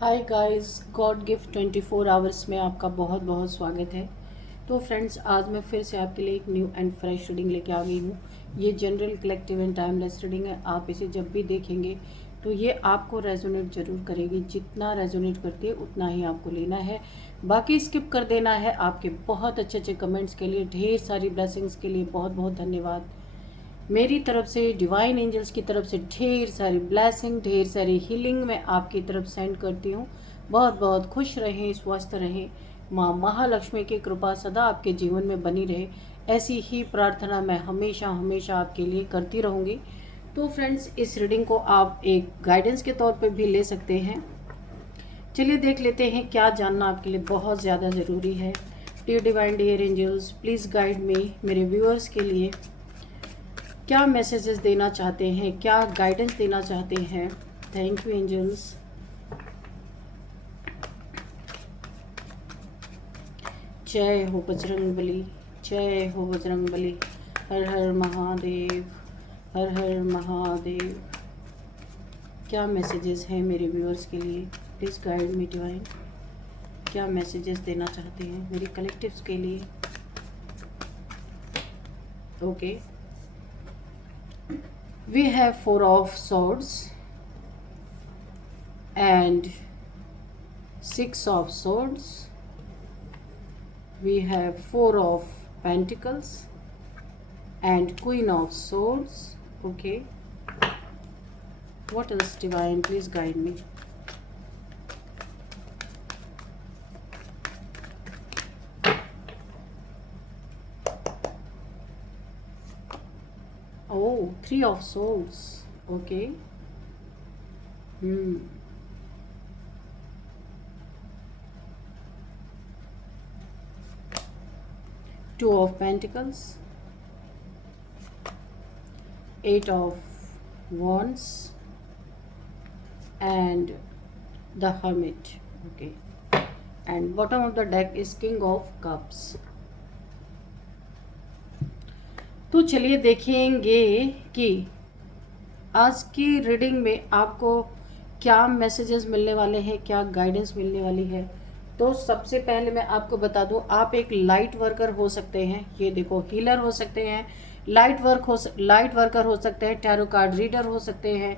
Hi guys, God gift 24 hours में आपका बहुत बहुत स्वागत है। तो फ्रेंड्स, आज मैं फिर से आपके लिए एक न्यू एंड फ्रेश रीडिंग लेके आ गई हूँ। ये general collective and timeless reading है। आप इसे जब भी देखेंगे तो ये आपको रेजोनेट जरूर करेगी। जितना रेजोनेट करती है उतना ही आपको लेना है, बाकी स्किप कर देना है। आपके बहुत अच्छे अच्छे कमेंट्स के लिए, ढेर सारी ब्लेसिंग्स के लिए बहुत बहुत धन्यवाद। मेरी तरफ से, डिवाइन एंजल्स की तरफ से ढेर सारी ब्लेसिंग, ढेर सारी हीलिंग मैं आपकी तरफ सेंड करती हूँ। बहुत बहुत खुश रहें, स्वस्थ रहें। माँ महालक्ष्मी की कृपा सदा आपके जीवन में बनी रहे, ऐसी ही प्रार्थना मैं हमेशा हमेशा आपके लिए करती रहूँगी। तो फ्रेंड्स, इस रीडिंग को आप एक गाइडेंस के तौर पर भी ले सकते हैं। चलिए देख लेते हैं क्या जानना आपके लिए बहुत ज़्यादा ज़रूरी है। Dear divine, dear angels, please guide me. मेरे व्यूअर्स के लिए क्या मैसेजेस देना चाहते हैं, क्या गाइडेंस देना चाहते हैं। Thank you angels. जय हो बजरंगबली, जय हो बजरंगबली। हर हर महादेव, हर हर महादेव। क्या मैसेजेस हैं मेरे व्यूअर्स के लिए? Please guide me divine. क्या मैसेजेस देना चाहते हैं मेरे कलेक्टिव्स के लिए? Okay, we have four of swords and six of swords. We have four of pentacles and queen of swords. Okay, what else divine, please guide me. Oh, three of swords. Okay. Two of pentacles, eight of wands and the hermit. Okay, and bottom of the deck is king of cups. तो चलिए देखेंगे कि आज की reading में आपको क्या messages मिलने वाले हैं, क्या गाइडेंस मिलने वाली है। तो सबसे पहले मैं आपको बता दूं, आप एक लाइट वर्कर हो सकते हैं। ये देखो, हीलर हो सकते हैं, लाइट वर्कर हो सकते हैं, टैरो कार्ड रीडर हो सकते हैं,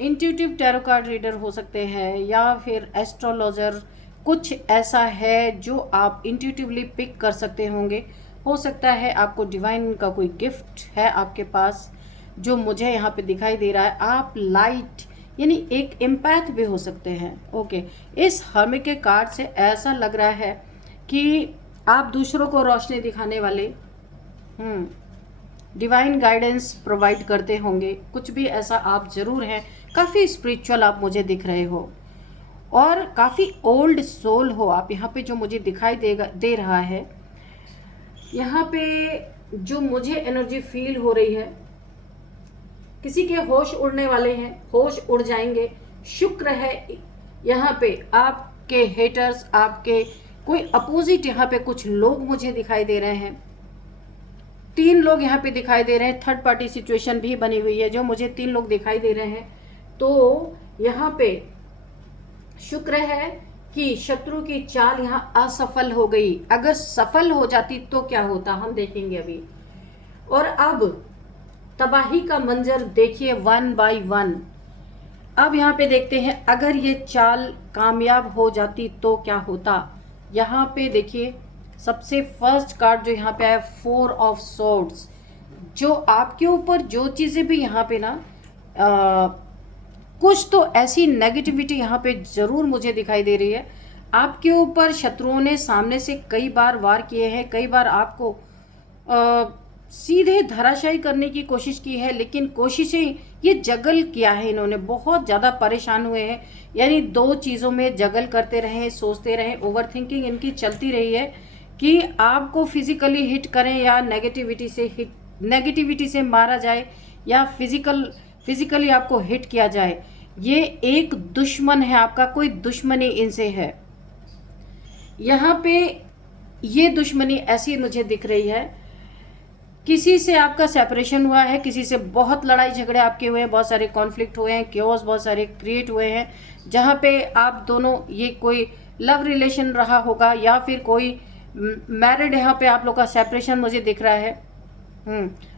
इंट्यूटिव टैरो कार्ड रीडर हो सकते हैं, या फिर एस्ट्रोलॉजर। कुछ ऐसा है जो आप इंट्यूटिवली पिक कर सकते होंगे। हो सकता है आपको डिवाइन का कोई गिफ्ट है आपके पास, जो मुझे यहाँ पे दिखाई दे रहा है। आप लाइट यानी एक एम्पैथ भी हो सकते हैं। ओके, इस हर्मिट के कार्ड से ऐसा लग रहा है कि आप दूसरों को रोशनी दिखाने वाले डिवाइन गाइडेंस प्रोवाइड करते होंगे। कुछ भी ऐसा आप ज़रूर हैं। काफ़ी स्पिरिचुअल आप मुझे दिख रहे हो और काफ़ी ओल्ड सोल हो आप। यहाँ पे जो मुझे दिखाई दे रहा है, यहाँ पे जो मुझे एनर्जी फील हो रही है, किसी के होश उड़ने वाले हैं, होश उड़ जाएंगे। शुक्र है यहाँ पे। आपके हेटर्स, आपके कोई अपोजिट, यहाँ पे कुछ लोग मुझे दिखाई दे रहे हैं। 3 लोग यहाँ पे दिखाई दे रहे हैं। थर्ड पार्टी सिचुएशन भी बनी हुई है, जो मुझे 3 लोग दिखाई दे रहे हैं। तो यहाँ पे शुक्र है कि शत्रु की चाल यहाँ असफल हो गई। अगर सफल हो जाती तो क्या होता, हम देखेंगे अभी। और अब तबाही का मंजर देखिए, 1 बाय 1। अब यहाँ पे देखते हैं, अगर ये चाल कामयाब हो जाती तो क्या होता। यहाँ पे देखिए, सबसे फर्स्ट कार्ड जो यहाँ पे आया, 4 ऑफ सॉर्ड्स। जो आपके ऊपर जो चीज़ें भी यहाँ पे ना कुछ तो ऐसी नेगेटिविटी यहाँ पे ज़रूर मुझे दिखाई दे रही है। आपके ऊपर शत्रुओं ने सामने से कई बार वार किए हैं, कई बार आपको सीधे धराशायी करने की कोशिश की है, लेकिन कोशिशें ये जगल किया है इन्होंने। बहुत ज़्यादा परेशान हुए हैं, यानी 2 चीज़ों में जगल करते रहे, सोचते रहे। ओवर थिंकिंग इनकी चलती रही है कि आपको फिजिकली हिट करें या नेगेटिविटी से मारा जाए, या फिजिकली आपको हिट किया जाए। ये एक दुश्मन है आपका, कोई दुश्मनी इनसे है। यहाँ पे ये दुश्मनी ऐसी मुझे दिख रही है किसी से आपका सेपरेशन हुआ है, किसी से बहुत लड़ाई झगड़े आपके हुए हैं, बहुत सारे कॉन्फ्लिक्ट हुए हैं, क्योस बहुत सारे क्रिएट हुए हैं, जहाँ पे आप दोनों, ये कोई लव रिलेशन रहा होगा या फिर कोई मैरिड, यहाँ पे आप लोग का सेपरेशन मुझे दिख रहा है।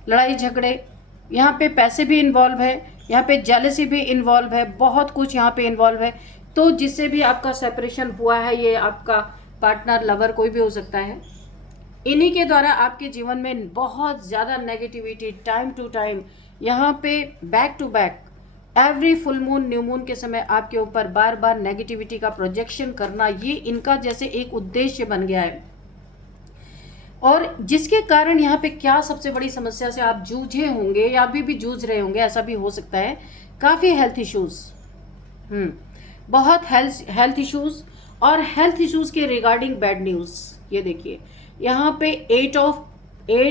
लड़ाई झगड़े, यहाँ पे पैसे भी इन्वॉल्व है, यहाँ पे जेलसी भी इन्वॉल्व है, बहुत कुछ यहाँ पे इन्वॉल्व है। तो जिससे भी आपका सेपरेशन हुआ है, ये आपका पार्टनर, लवर, कोई भी हो सकता है, इन्हीं के द्वारा आपके जीवन में बहुत ज़्यादा नेगेटिविटी टाइम टू टाइम, यहाँ पे back to back, every full moon, new moon के समय आपके ऊपर बार बार नेगेटिविटी का प्रोजेक्शन करना, ये इनका जैसे एक उद्देश्य बन गया है। और जिसके कारण यहाँ पे क्या सबसे बड़ी समस्या से आप जूझे होंगे या अभी भी जूझ रहे होंगे, ऐसा भी हो सकता है, काफ़ी हेल्थ इश्यूज, बहुत हेल्थ इश्यूज, और हेल्थ इश्यूज के रिगार्डिंग बैड न्यूज़। ये देखिए यहाँ पे एट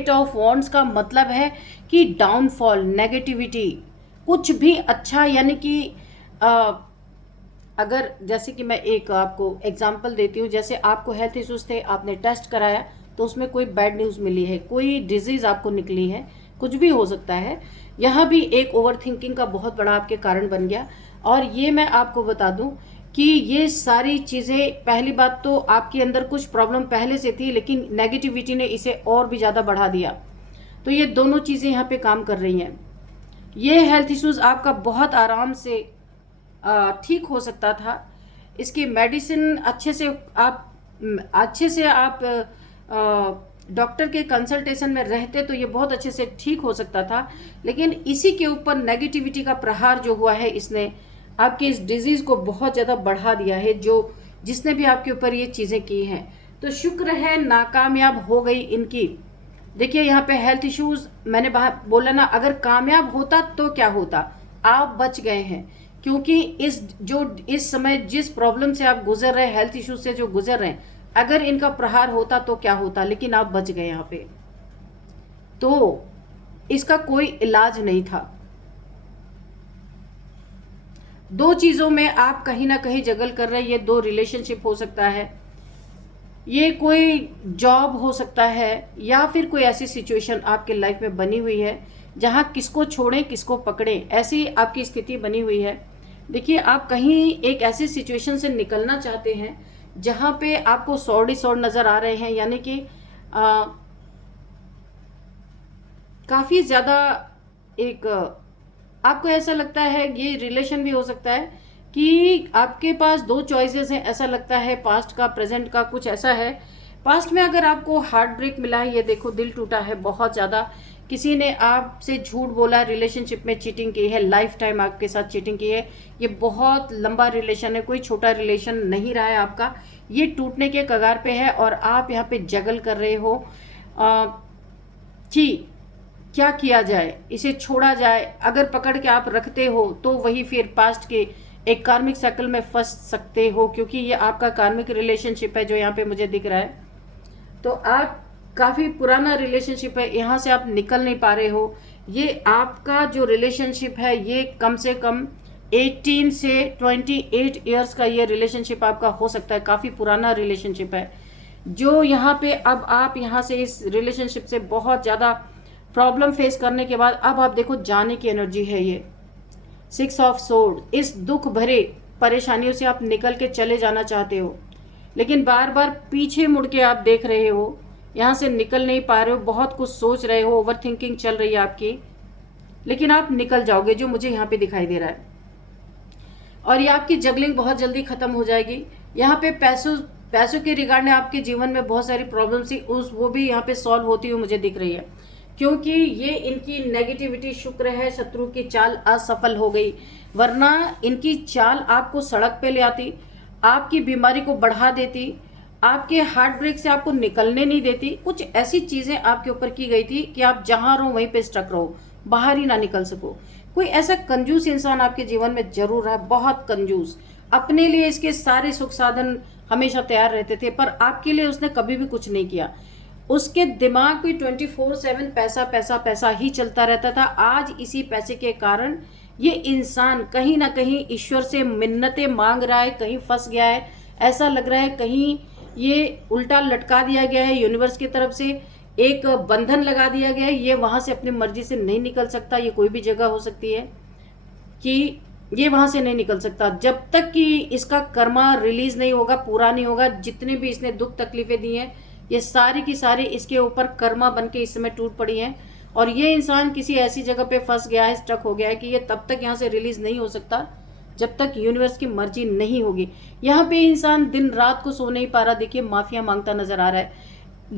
ऑफ वॉन्ड्स का मतलब है कि डाउनफॉल, नेगेटिविटी, कुछ भी अच्छा, यानी कि अगर जैसे कि मैं एक आपको एग्जांपल देती हूँ, जैसे आपको हेल्थ इश्यूज थे, आपने टेस्ट कराया तो उसमें कोई बैड न्यूज़ मिली है, कोई डिजीज़ आपको निकली है, कुछ भी हो सकता है। यहाँ भी एक ओवर थिंकिंग का बहुत बड़ा आपके कारण बन गया। और ये मैं आपको बता दूं कि ये सारी चीज़ें, पहली बात तो आपके अंदर कुछ प्रॉब्लम पहले से थी, लेकिन नेगेटिविटी ने इसे और भी ज़्यादा बढ़ा दिया। तो ये दोनों चीज़ें यहाँ पे काम कर रही हैं। ये हेल्थ इश्यूज़ आपका बहुत आराम से ठीक हो सकता था। इसकी मेडिसिन अच्छे से आप डॉक्टर के कंसल्टेशन में रहते तो ये बहुत अच्छे से ठीक हो सकता था। लेकिन इसी के ऊपर नेगेटिविटी का प्रहार जो हुआ है, इसने आपकी इस डिजीज़ को बहुत ज़्यादा बढ़ा दिया है, जो जिसने भी आपके ऊपर ये चीज़ें की हैं। तो शुक्र है नाकामयाब हो गई इनकी। देखिए यहाँ पे हेल्थ इश्यूज मैंने बोला ना, अगर कामयाब होता तो क्या होता, आप बच गए हैं। क्योंकि इस समय जिस प्रॉब्लम से आप गुजर रहे हैं, हेल्थ इश्यूज से जो गुजर रहे हैं, अगर इनका प्रहार होता तो क्या होता, लेकिन आप बच गए यहाँ पे। तो इसका कोई इलाज नहीं था। दो चीज़ों में आप कहीं ना कहीं जगल कर रहे हैं। ये दो रिलेशनशिप हो सकता है, ये कोई जॉब हो सकता है, या फिर कोई ऐसी सिचुएशन आपके लाइफ में बनी हुई है जहां किसको छोड़ें किसको पकड़ें, ऐसी आपकी स्थिति बनी हुई है। देखिए आप कहीं एक ऐसी सिचुएशन से निकलना चाहते हैं जहां पे आपको सौड़ ही सौड़ नज़र आ रहे हैं, यानी कि काफ़ी ज़्यादा एक आपको ऐसा लगता है, ये रिलेशन भी हो सकता है कि आपके पास दो चॉइसेस हैं, ऐसा लगता है, पास्ट का, प्रेजेंट का, कुछ ऐसा है। पास्ट में अगर आपको हार्ट ब्रेक मिला है, ये देखो दिल टूटा है बहुत ज़्यादा, किसी ने आपसे झूठ बोला, रिलेशनशिप में चीटिंग की है, लाइफ टाइम आपके साथ चीटिंग की है, ये बहुत लंबा रिलेशन है, कोई छोटा रिलेशन नहीं रहा है आपका, ये टूटने के कगार पे है। और आप यहाँ पे जगल कर रहे हो कि क्या किया जाए, इसे छोड़ा जाए। अगर पकड़ के आप रखते हो तो वही फिर पास्ट के एक कार्मिक साइकिल में फंस सकते हो, क्योंकि ये आपका कार्मिक रिलेशनशिप है जो यहाँ पे मुझे दिख रहा है। तो आप काफ़ी पुराना रिलेशनशिप है, यहाँ से आप निकल नहीं पा रहे हो। ये आपका जो रिलेशनशिप है, ये कम से कम 18 से 28 ईयर्स का ये रिलेशनशिप आपका हो सकता है, काफ़ी पुराना रिलेशनशिप है, जो यहाँ पे अब आप यहाँ से इस रिलेशनशिप से बहुत ज़्यादा प्रॉब्लम फेस करने के बाद अब आप देखो जाने की एनर्जी है। ये 6 ऑफ सोर्ड, इस दुख भरे परेशानियों से आप निकल के चले जाना चाहते हो, लेकिन बार बार पीछे मुड़ के आप देख रहे हो, यहाँ से निकल नहीं पा रहे हो, बहुत कुछ सोच रहे हो, ओवर थिंकिंग चल रही है आपकी, लेकिन आप निकल जाओगे, जो मुझे यहाँ पे दिखाई दे रहा है। और ये आपकी जगलिंग बहुत जल्दी खत्म हो जाएगी। यहाँ पे पैसों के रिगार्ड में आपके जीवन में बहुत सारी प्रॉब्लम्स थी, वो भी यहाँ पे सॉल्व होती हुई मुझे दिख रही है, क्योंकि ये इनकी नेगेटिविटी, शुक्र है शत्रु की चाल असफल हो गई, वरना इनकी चाल आपको सड़क पे ले आती, आपकी बीमारी को बढ़ा देती, आपके हार्ट ब्रेक से आपको निकलने नहीं देती। कुछ ऐसी चीज़ें आपके ऊपर की गई थी कि आप जहाँ रहो वहीं पे स्टक रहो, बाहर ही ना निकल सको। कोई ऐसा कंजूस इंसान आपके जीवन में जरूर है, बहुत कंजूस, अपने लिए इसके सारे सुख साधन हमेशा तैयार रहते थे, पर आपके लिए उसने कभी भी कुछ नहीं किया। उसके दिमाग में 24/7 पैसा पैसा पैसा ही चलता रहता था। आज इसी पैसे के कारण ये इंसान कहीं ना कहीं ईश्वर से मिन्नतें मांग रहा है, कहीं फंस गया है, ऐसा लग रहा है कहीं ये उल्टा लटका दिया गया है यूनिवर्स की तरफ से एक बंधन लगा दिया गया है, ये वहाँ से अपनी मर्जी से नहीं निकल सकता। ये कोई भी जगह हो सकती है कि ये वहाँ से नहीं निकल सकता जब तक कि इसका कर्मा रिलीज नहीं होगा, पूरा नहीं होगा। जितने भी इसने दुख तकलीफें दी हैं, ये सारी की सारी इसके ऊपर कर्मा बन के इस समय टूट पड़ी हैं। और ये इंसान किसी ऐसी जगह पे फंस गया है, स्टक हो गया है कि ये तब तक यहाँ से रिलीज नहीं हो सकता जब तक यूनिवर्स की मर्जी नहीं होगी। यहाँ पे इंसान दिन रात को सो नहीं पा रहा। देखिए माफिया मांगता नजर आ रहा है।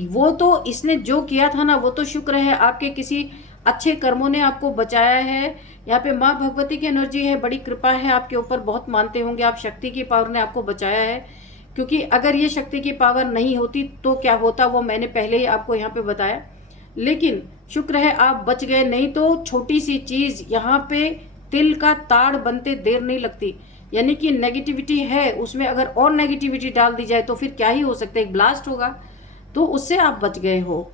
वो तो इसने जो किया था ना, वो तो शुक्र है आपके किसी अच्छे कर्मों ने आपको बचाया है। यहाँ पे माँ भगवती की एनर्जी है, बड़ी कृपा है आपके ऊपर, बहुत मानते होंगे आप। शक्ति की पावर ने आपको बचाया है, क्योंकि अगर ये शक्ति की पावर नहीं होती तो क्या होता वो मैंने पहले ही आपको यहाँ पे बताया। लेकिन शुक्र है आप बच गए, नहीं तो छोटी सी चीज यहाँ पे तिल का ताड़ बनते देर नहीं लगती। यानी कि नेगेटिविटी है, उसमें अगर और नेगेटिविटी डाल दी जाए तो फिर क्या ही हो सकता है, एक ब्लास्ट होगा। तो उससे आप बच गए हो।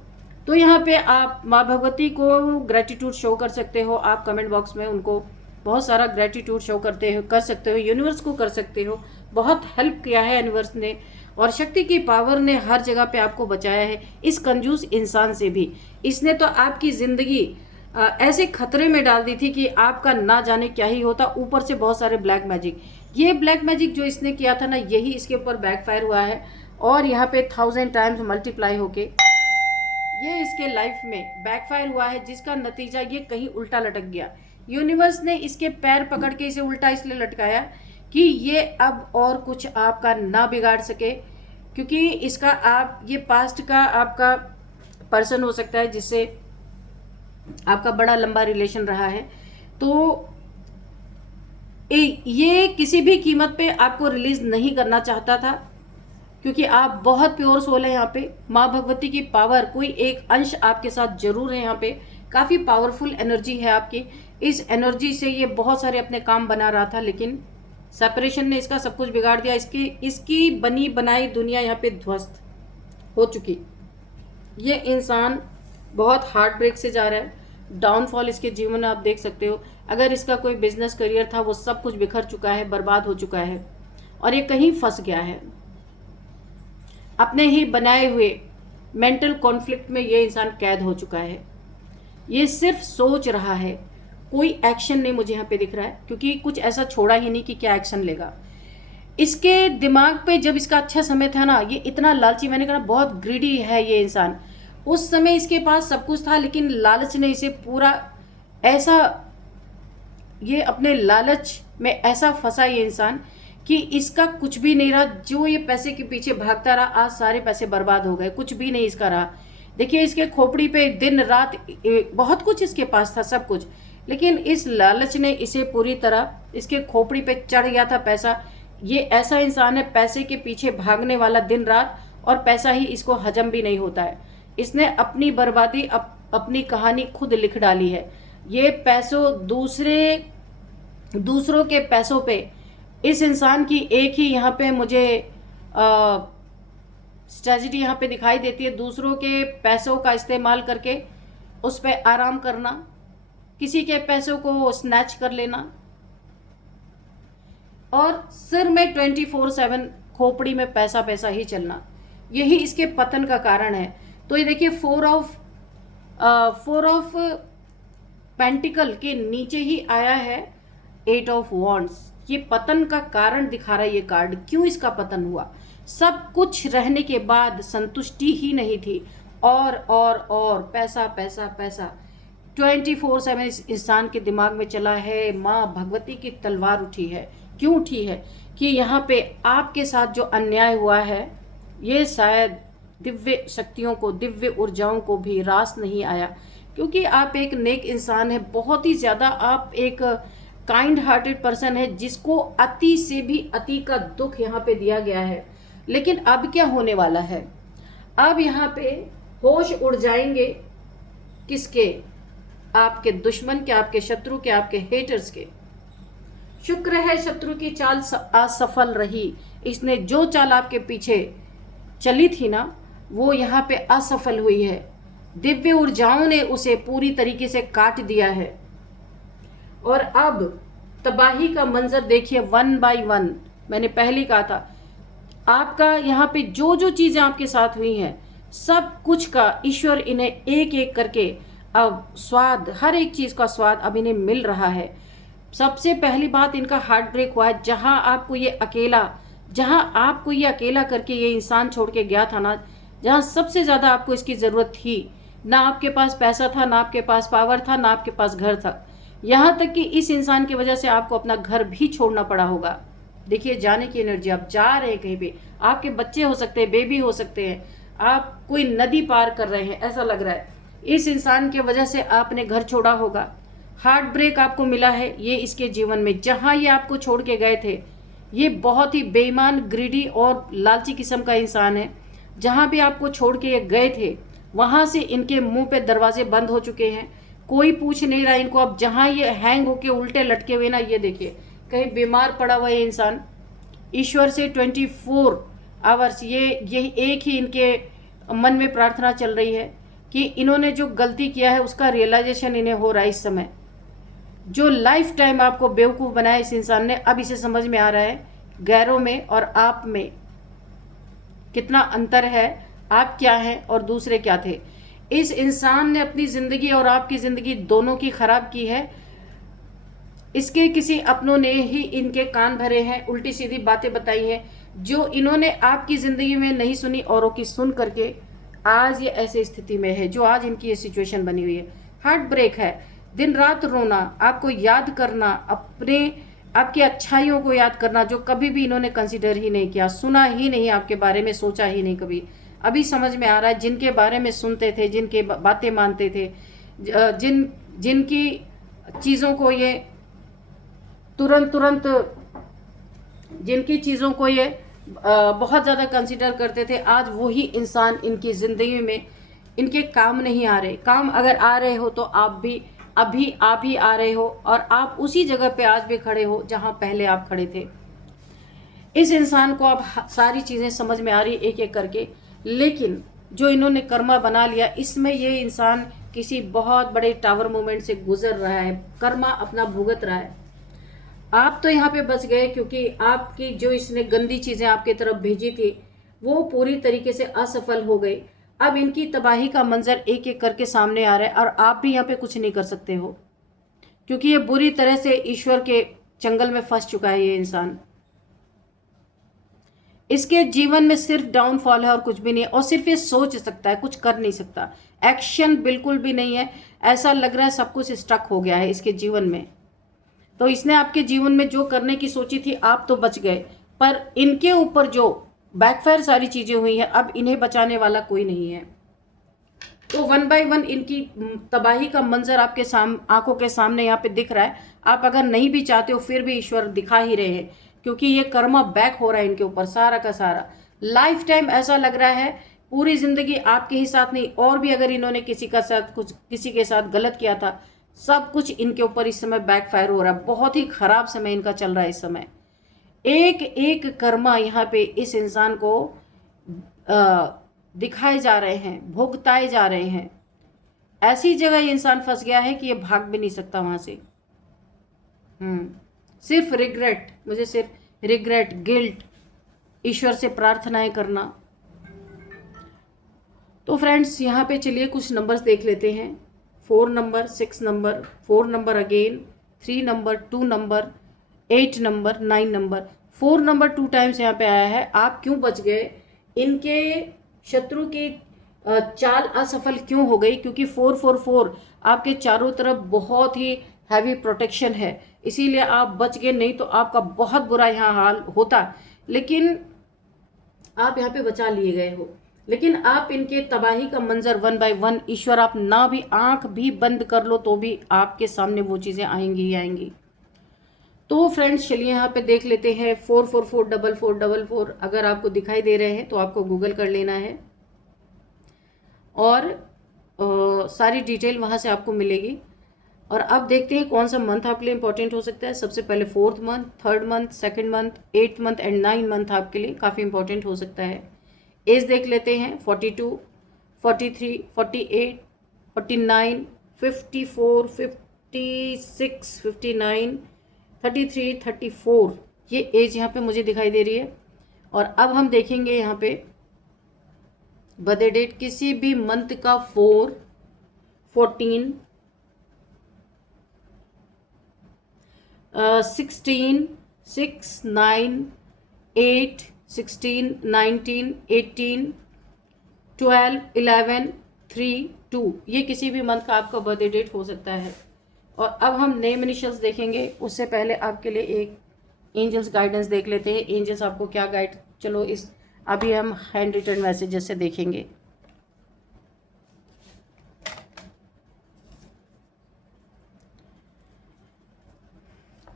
तो यहाँ पे आप माँ भगवती को ग्रेटिट्यूड शो कर सकते हो। आप कमेंट बॉक्स में उनको बहुत सारा ग्रेटिट्यूड शो कर सकते हो। यूनिवर्स को कर सकते हो, बहुत हेल्प किया है यूनिवर्स ने, और शक्ति की पावर ने हर जगह पे आपको बचाया है इस कंजूस इंसान से भी। इसने तो आपकी ज़िंदगी ऐसे खतरे में डाल दी थी कि आपका ना जाने क्या ही होता। ऊपर से बहुत सारे ब्लैक मैजिक, ये ब्लैक मैजिक जो इसने किया था ना, यही इसके ऊपर बैकफायर हुआ है। और यहाँ पे 1000 टाइम्स मल्टीप्लाई होके ये इसके लाइफ में बैकफायर हुआ है, जिसका नतीजा ये कहीं उल्टा लटक गया। यूनिवर्स ने इसके पैर पकड़ के इसे उल्टा इसलिए लटकाया कि ये अब और कुछ आपका ना बिगाड़ सके, क्योंकि इसका आप ये पास्ट का आपका पर्सन हो सकता है जिससे आपका बड़ा लंबा रिलेशन रहा है। तो ये किसी भी कीमत पे आपको रिलीज नहीं करना चाहता था, क्योंकि आप बहुत प्योर सोल है। यहाँ पे माँ भगवती की पावर कोई एक अंश आपके साथ जरूर है। यहाँ पे काफ़ी पावरफुल एनर्जी है आपकी। इस एनर्जी से ये बहुत सारे अपने काम बना रहा था, लेकिन सेपरेशन ने इसका सब कुछ बिगाड़ दिया। इसकी बनी बनाई दुनिया यहाँ पे ध्वस्त हो चुकी। ये इंसान बहुत हार्ट ब्रेक से जा रहा है। डाउनफॉल इसके जीवन में आप देख सकते हो। अगर इसका कोई बिजनेस करियर था वो सब कुछ बिखर चुका है, बर्बाद हो चुका है, और ये कहीं फंस गया है अपने ही बनाए हुए मेंटल कॉन्फ्लिक्ट में। ये इंसान कैद हो चुका है। ये सिर्फ सोच रहा है, कोई एक्शन नहीं मुझे यहाँ पे दिख रहा है, क्योंकि कुछ ऐसा छोड़ा ही नहीं कि क्या एक्शन लेगा। इसके दिमाग पे जब इसका अच्छा समय था ना, ये इतना लालची, मैंने कहा बहुत ग्रीडी है ये इंसान। उस समय इसके पास सब कुछ था, लेकिन लालच ने इसे पूरा ऐसा, ये अपने लालच में ऐसा फंसा ये इंसान कि इसका कुछ भी नहीं रहा। जो ये पैसे के पीछे भागता रहा, आज सारे पैसे बर्बाद हो गए, कुछ भी नहीं इसका रहा। देखिए इसके खोपड़ी पे दिन रात बहुत कुछ इसके पास था, सब कुछ, लेकिन इस लालच ने इसे पूरी तरह, इसके खोपड़ी पे चढ़ गया था पैसा। ये ऐसा इंसान है पैसे के पीछे भागने वाला दिन रात, और पैसा ही इसको हजम भी नहीं होता है। इसने अपनी बर्बादी अपनी कहानी खुद लिख डाली है। ये पैसों दूसरों के पैसों पे इस इंसान की एक ही यहाँ पे मुझे स्ट्रेटजी यहाँ पे दिखाई देती है। दूसरों के पैसों का इस्तेमाल करके उस पर आराम करना, किसी के पैसों को स्नैच कर लेना, और सिर में 24/7 खोपड़ी में पैसा पैसा ही चलना, यही इसके पतन का कारण है। तो ये देखिए 4 ऑफ पेंटिकल के नीचे ही आया है 8 ऑफ वॉन्ड्स। ये पतन का कारण दिखा रहा है ये कार्ड, क्यों इसका पतन हुआ। सब कुछ रहने के बाद संतुष्टि ही नहीं थी, और पैसा पैसा पैसा 24/7 इस इंसान के दिमाग में चला है। माँ भगवती की तलवार उठी है। क्यों उठी है कि यहाँ पे आपके साथ जो अन्याय हुआ है, ये शायद दिव्य शक्तियों को, दिव्य ऊर्जाओं को भी रास नहीं आया, क्योंकि आप एक नेक इंसान है, बहुत ही ज़्यादा आप एक काइंड हार्टेड पर्सन है, जिसको अति से भी अति का दुख यहाँ पे दिया गया है। लेकिन अब क्या होने वाला है, अब यहाँ पे होश उड़ जाएंगे किसके, आपके दुश्मन के, आपके शत्रु के, आपके हेटर्स के। शुक्र है शत्रु की चाल असफल रही। इसने जो चाल आपके पीछे चली थी ना, वो यहाँ पे असफल हुई है। दिव्य ऊर्जाओं ने उसे पूरी तरीके से काट दिया है, और अब तबाही का मंजर देखिए 1 बाय 1। मैंने पहले कहा था आपका यहाँ पे जो जो चीज़ें आपके साथ हुई हैं, सब कुछ का ईश्वर इन्हें एक एक करके अब स्वाद, हर एक चीज़ का स्वाद अब इन्हें मिल रहा है। सबसे पहली बात, इनका हार्ट ब्रेक हुआ है। जहां आपको ये अकेला करके ये इंसान छोड़ के गया था ना, जहां सबसे ज़्यादा आपको इसकी ज़रूरत थी, ना आपके पास पैसा था, ना आपके पास पावर था, ना आपके पास घर था, यहाँ तक कि इस इंसान की वजह से आपको अपना घर भी छोड़ना पड़ा होगा। देखिए जाने की एनर्जी, आप जा रहे हैं कहीं पे, आपके बच्चे हो सकते हैं, बेबी हो सकते हैं, आप कोई नदी पार कर रहे हैं, ऐसा लग रहा है। इस इंसान की वजह से आपने घर छोड़ा होगा, हार्ट ब्रेक आपको मिला है ये इसके जीवन में। जहां ये आपको छोड़ के गए थे, ये बहुत ही बेईमान, ग्रीडी और लालची किस्म का इंसान है। जहां भी आपको छोड़ के ये गए थे, वहां से इनके मुंह पे दरवाजे बंद हो चुके हैं, कोई पूछ नहीं रहा इनको। अब जहां ये हैंग होके उल्टे लटके हुए ना, ये देखिए कहीं बीमार पड़ा हुआ ये इंसान, ईश्वर से 24 आवर्स ये एक ही इनके मन में प्रार्थना चल रही है कि इन्होंने जो गलती किया है उसका रियलाइजेशन इन्हें हो रहा है इस समय। जो लाइफ टाइम आपको बेवकूफ़ बनाया इस इंसान ने, अब इसे समझ में आ रहा है गैरों में और आप में कितना अंतर है, आप क्या हैं और दूसरे क्या थे। इस इंसान ने अपनी ज़िंदगी और आपकी ज़िंदगी दोनों की ख़राब की है। इसके किसी अपनों ने ही इनके कान भरे हैं, उल्टी सीधी बातें बताई हैं जो इन्होंने आपकी ज़िंदगी में नहीं सुनी, औरों की सुन करके आज ये ऐसे स्थिति में है जो आज इनकी ये सिचुएशन बनी हुई है। हार्ट ब्रेक है, दिन रात रोना, आपको याद करना, आपकी अच्छाइयों को याद करना जो कभी भी इन्होंने कंसिडर ही नहीं किया, सुना ही नहीं, आपके बारे में सोचा ही नहीं कभी। अभी समझ में आ रहा है, जिनके बारे में सुनते थे, जिनके बातें मानते थे, जिनकी चीज़ों को ये तुरंत जिनकी चीज़ों को ये बहुत ज़्यादा कंसिडर करते थे, आज वही इंसान इनकी ज़िंदगी में इनके काम नहीं आ रहे। काम अगर आ रहे हो तो आप भी आप ही आ रहे हो, और आप उसी जगह पे आज भी खड़े हो जहां पहले आप खड़े थे। इस इंसान को अब सारी चीज़ें समझ में आ रही एक एक करके, लेकिन जो इन्होंने कर्मा बना लिया, इसमें ये इंसान किसी बहुत बड़े टावर मूवमेंट से गुजर रहा है, कर्मा अपना भुगत रहा है। आप तो यहाँ पे बच गए क्योंकि आपकी जो इसने गंदी चीज़ें आपके तरफ भेजी थी वो पूरी तरीके से असफल हो गई। अब इनकी तबाही का मंजर एक एक करके सामने आ रहा है और आप भी यहाँ पे कुछ नहीं कर सकते हो, क्योंकि ये बुरी तरह से ईश्वर के चंगल में फंस चुका है ये इंसान। इसके जीवन में सिर्फ डाउनफॉल है और कुछ भी नहीं है, और सिर्फ ये सोच सकता है, कुछ कर नहीं सकता। एक्शन बिल्कुल भी नहीं है, ऐसा लग रहा है सब कुछ स्टक हो गया है इसके जीवन में। तो इसने आपके जीवन में जो करने की सोची थी, आप तो बच गए, पर इनके ऊपर जो बैकफायर सारी चीज़ें हुई हैं, अब इन्हें बचाने वाला कोई नहीं है। तो वन बाय वन इनकी तबाही का मंजर आपके आंखों के सामने यहाँ पे दिख रहा है। आप अगर नहीं भी चाहते हो फिर भी ईश्वर दिखा ही रहे हैं, क्योंकि ये कर्मा बैक हो रहा है इनके ऊपर सारा का सारा। लाइफ टाइम ऐसा लग रहा है पूरी जिंदगी आपके ही साथ नहीं, और भी अगर इन्होंने किसी के साथ गलत किया था, सब कुछ इनके ऊपर इस समय बैकफायर हो रहा है। बहुत ही खराब समय इनका चल रहा है इस समय। एक एक कर्मा यहाँ पे इस इंसान को दिखाए जा रहे हैं, भुगताए जा रहे हैं। ऐसी जगह ये इंसान फंस गया है कि ये भाग भी नहीं सकता वहां से। सिर्फ रिग्रेट, मुझे सिर्फ रिग्रेट, गिल्ट, ईश्वर से प्रार्थनाएं करना। तो फ्रेंड्स यहाँ पे चलिए कुछ नंबर्स देख लेते हैं। 4 number, 6 number, 4 number again, 3 number, 2 number, 8 number, 9 number. 4 number 2 times यहाँ पे आया है। आप क्यों बच गए? इनके शत्रु की चाल असफल क्यों हो गई? क्योंकि 444 आपके चारों तरफ बहुत ही हैवी प्रोटेक्शन है, इसीलिए आप बच गए, नहीं तो आपका बहुत बुरा यहाँ हाल होता। लेकिन आप यहाँ पे बचा लिए गए हो। लेकिन आप इनके तबाही का मंजर वन बाय वन, ईश्वर आप ना भी आंख भी बंद कर लो तो भी आपके सामने वो चीज़ें आएंगी ही आएंगी। तो फ्रेंड्स चलिए यहाँ पे देख लेते हैं। 4444444 अगर आपको दिखाई दे रहे हैं तो आपको गूगल कर लेना है, और सारी डिटेल वहाँ से आपको मिलेगी। और अब देखते हैं कौन सा मंथ आपके लिए इंपॉर्टेंट हो सकता है। सबसे पहले 4th month, 3rd month, 2nd month, 8th month and 9 month आपके लिए काफ़ी इंपॉर्टेंट हो सकता है। एज देख लेते हैं। 42, 43, 48, 49, 54, 56, 59, 33, 34, ये एज यहाँ पे मुझे दिखाई दे रही है। और अब हम देखेंगे यहाँ पे बर्थडे डेट किसी भी मंथ का 4, 14, 16, 6, 9, 8, 16, 19, 18, 12, 11, 3, 2, ये किसी भी मंथ का आपका बर्थडे डेट हो सकता है। और अब हम नेम इनिशियल्स देखेंगे, उससे पहले आपके लिए एक एंजल्स गाइडेंस देख लेते हैं। एंजल्स आपको क्या गाइड, चलो इस अभी हम हैंड रिटन मैसेजेस से देखेंगे।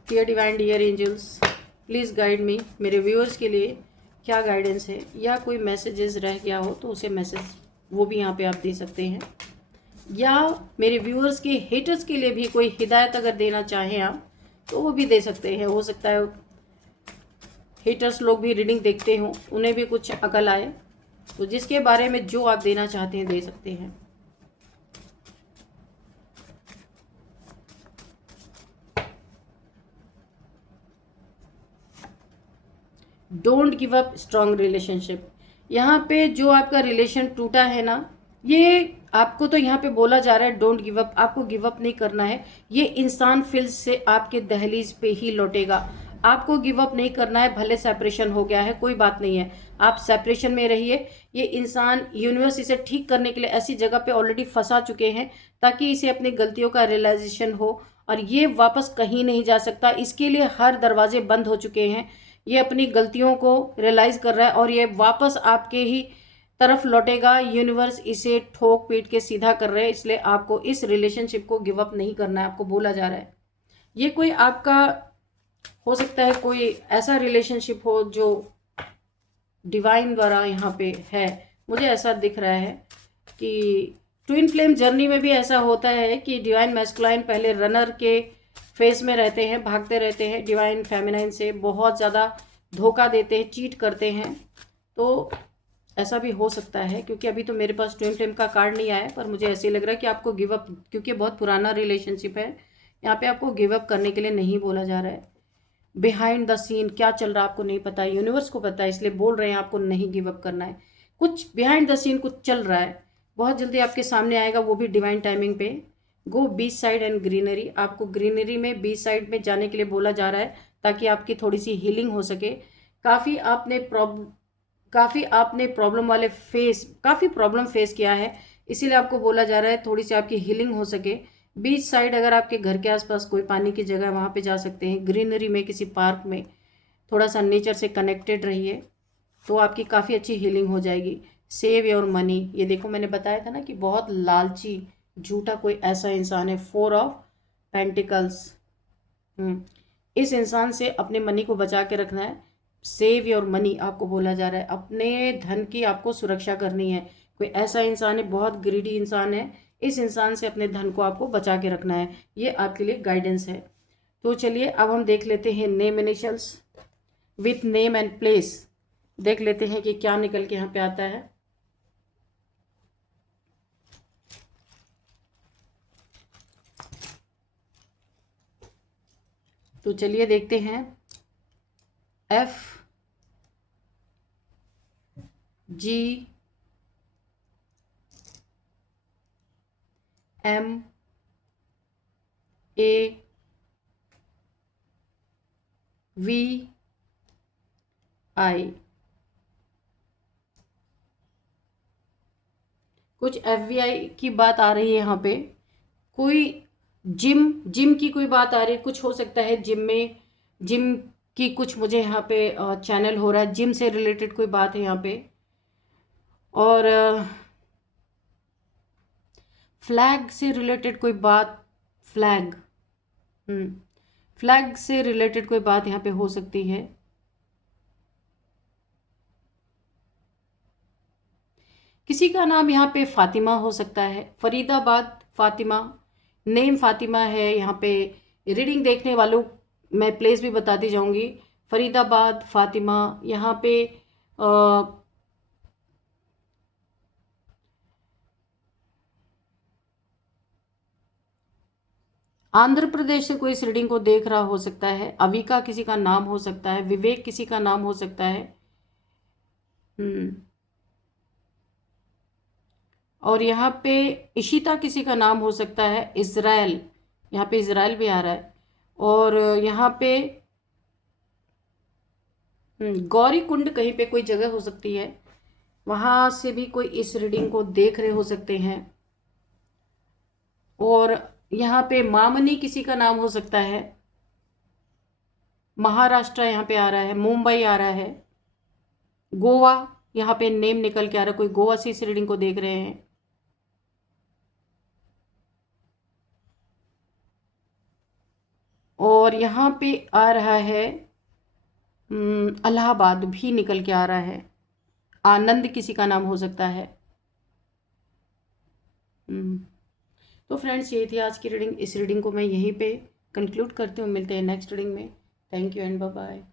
Dear divine, dear angels, please guide me. मेरे व्यूअर्स के लिए क्या गाइडेंस है, या कोई मैसेजेस रह गया हो तो उसे मैसेज वो भी यहाँ पे आप दे सकते हैं, या मेरे व्यूअर्स के हेटर्स के लिए भी कोई हिदायत अगर देना चाहें आप तो वो भी दे सकते हैं। हो सकता है हेटर्स लोग भी रीडिंग देखते हों, उन्हें भी कुछ अकल आए, तो जिसके बारे में जो आप देना चाहते हैं दे सकते हैं। Don't give up strong relationship. यहाँ पे जो आपका रिलेशन टूटा है ना, ये आपको तो यहाँ पे बोला जा रहा है डोंट गिव अप, आपको गिव अप नहीं करना है। ये इंसान फिर से आपके दहलीज पे ही लौटेगा, आपको गिव अप नहीं करना है। भले सेपरेशन हो गया है, कोई बात नहीं है, आप सेपरेशन में रहिए। ये इंसान, यूनिवर्स इसे ठीक करने के लिए ऐसी जगह पे ऑलरेडी फंसा चुके हैं ताकि इसे अपनी गलतियों का रियलाइजेशन हो, और ये वापस कहीं नहीं जा सकता। इसके लिए हर दरवाजे बंद हो चुके हैं। ये अपनी गलतियों को रियलाइज कर रहा है और ये वापस आपके ही तरफ लौटेगा। यूनिवर्स इसे ठोक पीट के सीधा कर रहे हैं, इसलिए आपको इस रिलेशनशिप को गिव अप नहीं करना है। आपको बोला जा रहा है ये कोई आपका हो सकता है, कोई ऐसा रिलेशनशिप हो जो डिवाइन द्वारा यहाँ पे है। मुझे ऐसा दिख रहा है कि ट्विन फ्लेम जर्नी में भी ऐसा होता है कि डिवाइन मैस्कुलाइन पहले रनर के फेस में रहते हैं, भागते रहते हैं, डिवाइन फेमिनाइन से बहुत ज़्यादा धोखा देते हैं, चीट करते हैं। तो ऐसा भी हो सकता है, क्योंकि अभी तो मेरे पास ट्विन फ्लेम का कार्ड नहीं आया है, पर मुझे ऐसे लग रहा है कि आपको गिव अप, क्योंकि बहुत पुराना रिलेशनशिप है, यहाँ पे आपको गिव अप करने के लिए नहीं बोला जा रहा है। बिहाइंड द सीन क्या चल रहा है आपको नहीं पता है, यूनिवर्स को पता है, इसलिए बोल रहे हैं आपको नहीं गिव अप करना है। कुछ बिहाइंड द सीन कुछ चल रहा है, बहुत जल्दी आपके सामने आएगा, वो भी डिवाइन टाइमिंग पे। गो बीच साइड एंड ग्रीनरी, आपको ग्रीनरी में बीच साइड में जाने के लिए बोला जा रहा है ताकि आपकी थोड़ी सी हीलिंग हो सके। काफ़ी आपने प्रॉब्लम फेस किया है, इसीलिए आपको बोला जा रहा है थोड़ी सी आपकी हीलिंग हो सके। बीच साइड, अगर आपके घर के आसपास कोई पानी की जगह, वहाँ पे जा सकते हैं। ग्रीनरी में, किसी पार्क में, थोड़ा सा नेचर से कनेक्टेड रहिए तो आपकी काफ़ी अच्छी हीलिंग हो जाएगी। सेव योर मनी, ये देखो मैंने बताया था ना कि बहुत लालची झूठा कोई ऐसा इंसान है। 4 ऑफ पेंटिकल्स, इस इंसान से अपने मनी को बचा के रखना है। सेव योर मनी आपको बोला जा रहा है, अपने धन की आपको सुरक्षा करनी है। कोई ऐसा इंसान है, बहुत ग्रीडी इंसान है, इस इंसान से अपने धन को आपको बचा के रखना है। ये आपके लिए गाइडेंस है। तो चलिए अब हम देख लेते हैं name initials with name and place, देख लेते हैं कि क्या निकल के यहाँ पे आता है। तो चलिए देखते हैं। F G M A V I, कुछ FBI की बात आ रही है यहाँ पे। कोई जिम की कोई बात आ रही है, कुछ हो सकता है जिम की कुछ मुझे यहाँ पे चैनल हो रहा है, जिम से रिलेटेड कोई बात है यहाँ पे। और फ्लैग से रिलेटेड कोई बात, फ्लैग फ्लैग से रिलेटेड कोई बात यहाँ पे हो सकती है। किसी का नाम यहाँ पे फातिमा हो सकता है, फरीदाबाद फातिमा, नेम फातिमा है यहाँ पे। रीडिंग देखने वालों मैं प्लेस भी बताती जाऊंगी। फरीदाबाद फातिमा यहाँ पे आंध्र प्रदेश से कोई इस रीडिंग को देख रहा हो सकता है। अविका किसी का नाम हो सकता है, विवेक किसी का नाम हो सकता है। हम्म और यहाँ पे इशिता किसी का नाम हो सकता है, इज़राइल, यहाँ पे इज़राइल भी आ रहा है। और यहाँ पे गौरी कुंड कहीं पे कोई जगह हो सकती है, वहाँ से भी कोई इस रीडिंग को देख रहे हो सकते हैं। और यहाँ पे मामनी किसी का नाम हो सकता है, महाराष्ट्र यहाँ पे आ रहा है, मुंबई आ रहा है, गोवा यहाँ पे नेम निकल के आ रहा है, कोई गोवा से इस रीडिंग को देख रहे हैं। और यहाँ पे आ रहा है इलाहाबाद भी निकल के आ रहा है, आनंद किसी का नाम हो सकता है। हम्म, तो फ्रेंड्स यही थी आज की रीडिंग। इस रीडिंग को मैं यहीं पे कंक्लूड करती हूँ। मिलते हैं नेक्स्ट रीडिंग में। Thank you and bye bye.